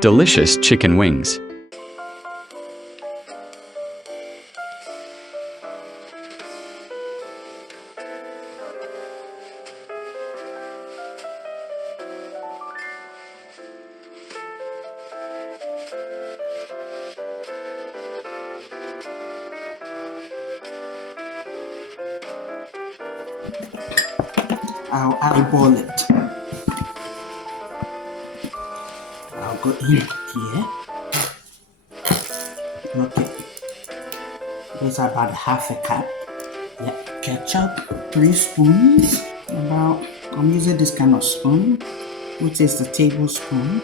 delicious chicken wings. I'll eyeball it. I'll go in here. Okay. This is about half a cup. Yeah. Ketchup, 3 spoons. I'm using this kind of spoon, which is the tablespoon.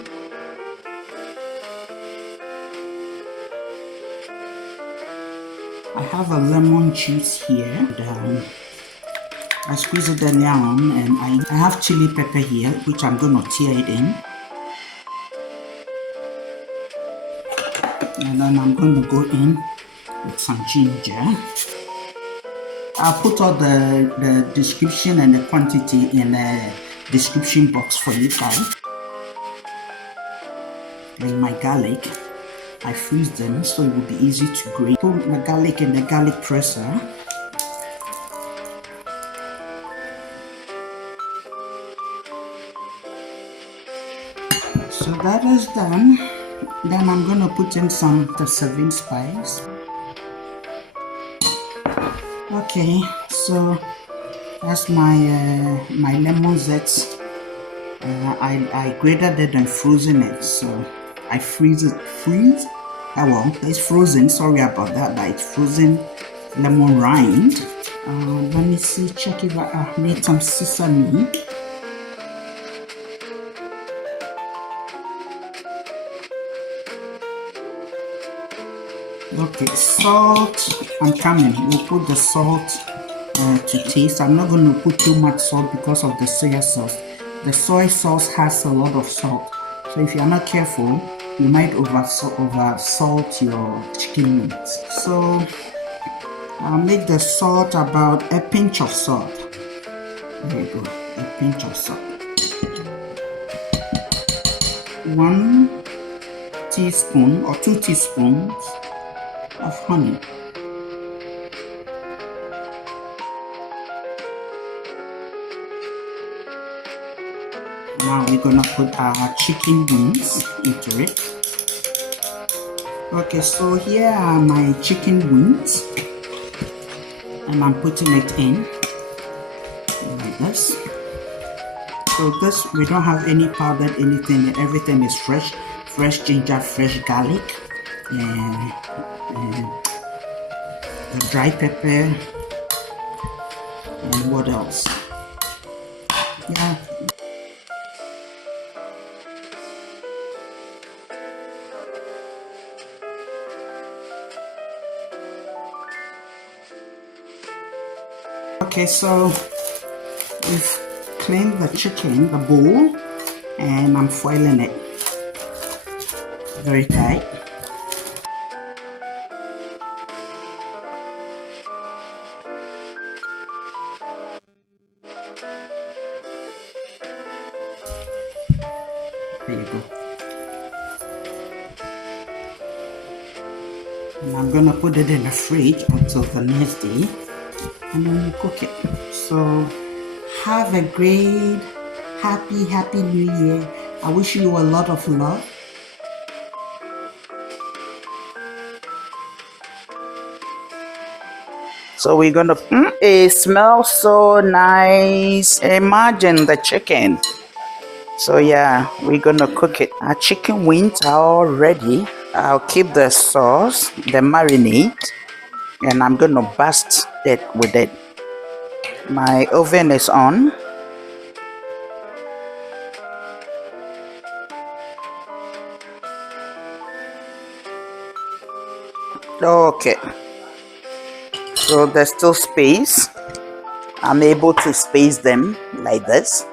I have a lemon juice here. I squeeze it down, and I have chili pepper here, which I'm going to tear it in. And then I'm going to go in with some ginger. I'll put all the description and the quantity in the description box for you guys. And my garlic, I freeze them so it will be easy to grate. Put the garlic in the garlic presser. So that is done. Then I'm gonna put in some of the serving spice. Okay, so that's my lemon zest. I grated it and frozen it, so I freeze. Oh well, it's frozen. Sorry about that, but it's frozen lemon rind. Let me see. Check if I made some sesame. Okay, salt. I'm coming. We'll put the salt to taste. I'm not going to put too much salt because of the soy sauce. The soy sauce has a lot of salt, so if you're not careful, you might over salt your chicken meat. So I'll make the salt about a pinch of salt. There you go, a pinch of salt. 1 teaspoon or 2 teaspoons of honey. Now we're gonna put our chicken wings into it. Okay, so here are my chicken wings, and I'm putting it in like this. So this, we don't have any powdered anything. Everything is fresh ginger, fresh garlic, and the dry pepper, and what else? Yeah. Okay, so we've cleaned the chicken, the bowl, and I'm foiling it very tight. There you go. And I'm gonna put it in the fridge until the next day, and then you cook it. So have a great, happy new year. I wish you a lot of love. So we're gonna, it smells so nice. Imagine the chicken. So yeah, we're gonna cook it. Our chicken wings are all ready. I'll keep the sauce, the marinade, and I'm gonna baste it with it. My oven is on. Okay, so there's still space. I'm able to space them like this.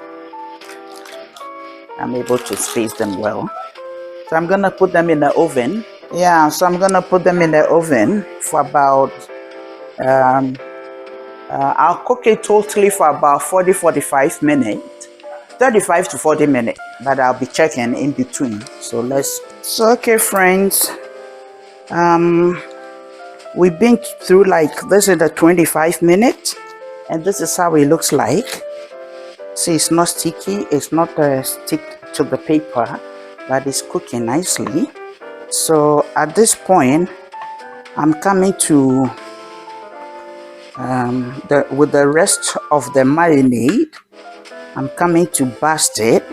I'm able to space them well. So I'm gonna put them in the oven. Yeah, so I'm gonna put them in the oven for about I'll cook it totally for about 40-45 minutes. 35 to 40 minutes, but I'll be checking in between. So okay friends, we've been through like this is the 25 minutes, and this is how it looks like. See, it's not sticky, it's not stick to the paper, but it's cooking nicely. So at this point, I'm coming to with the rest of the marinade, I'm coming to burst it,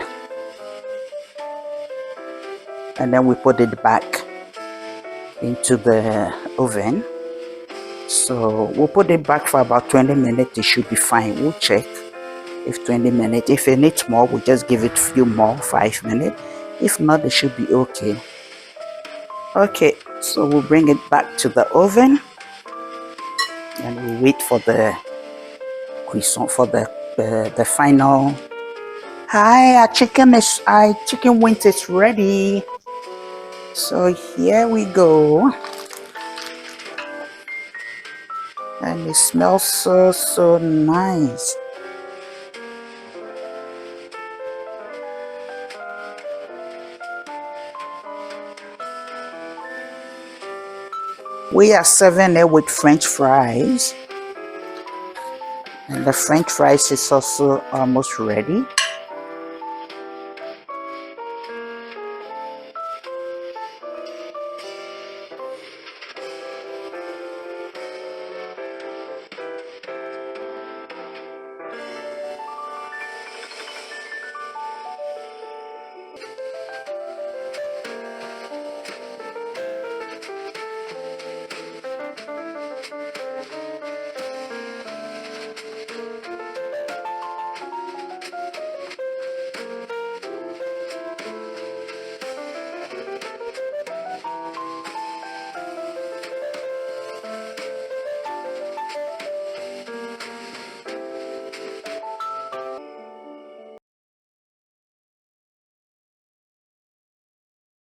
and then we put it back into the oven. So we'll put it back for about 20 minutes. It should be fine. We'll check if 20 minutes. If it needs more, we'll just give it a few more, 5 minutes. If not, it should be okay. Okay, so we'll bring it back to the oven, and we'll wait for the cuisson, for the final. Hi, our chicken wings is ready. So here we go, and it smells so nice. We are serving it with French fries, and the French fries is also almost ready.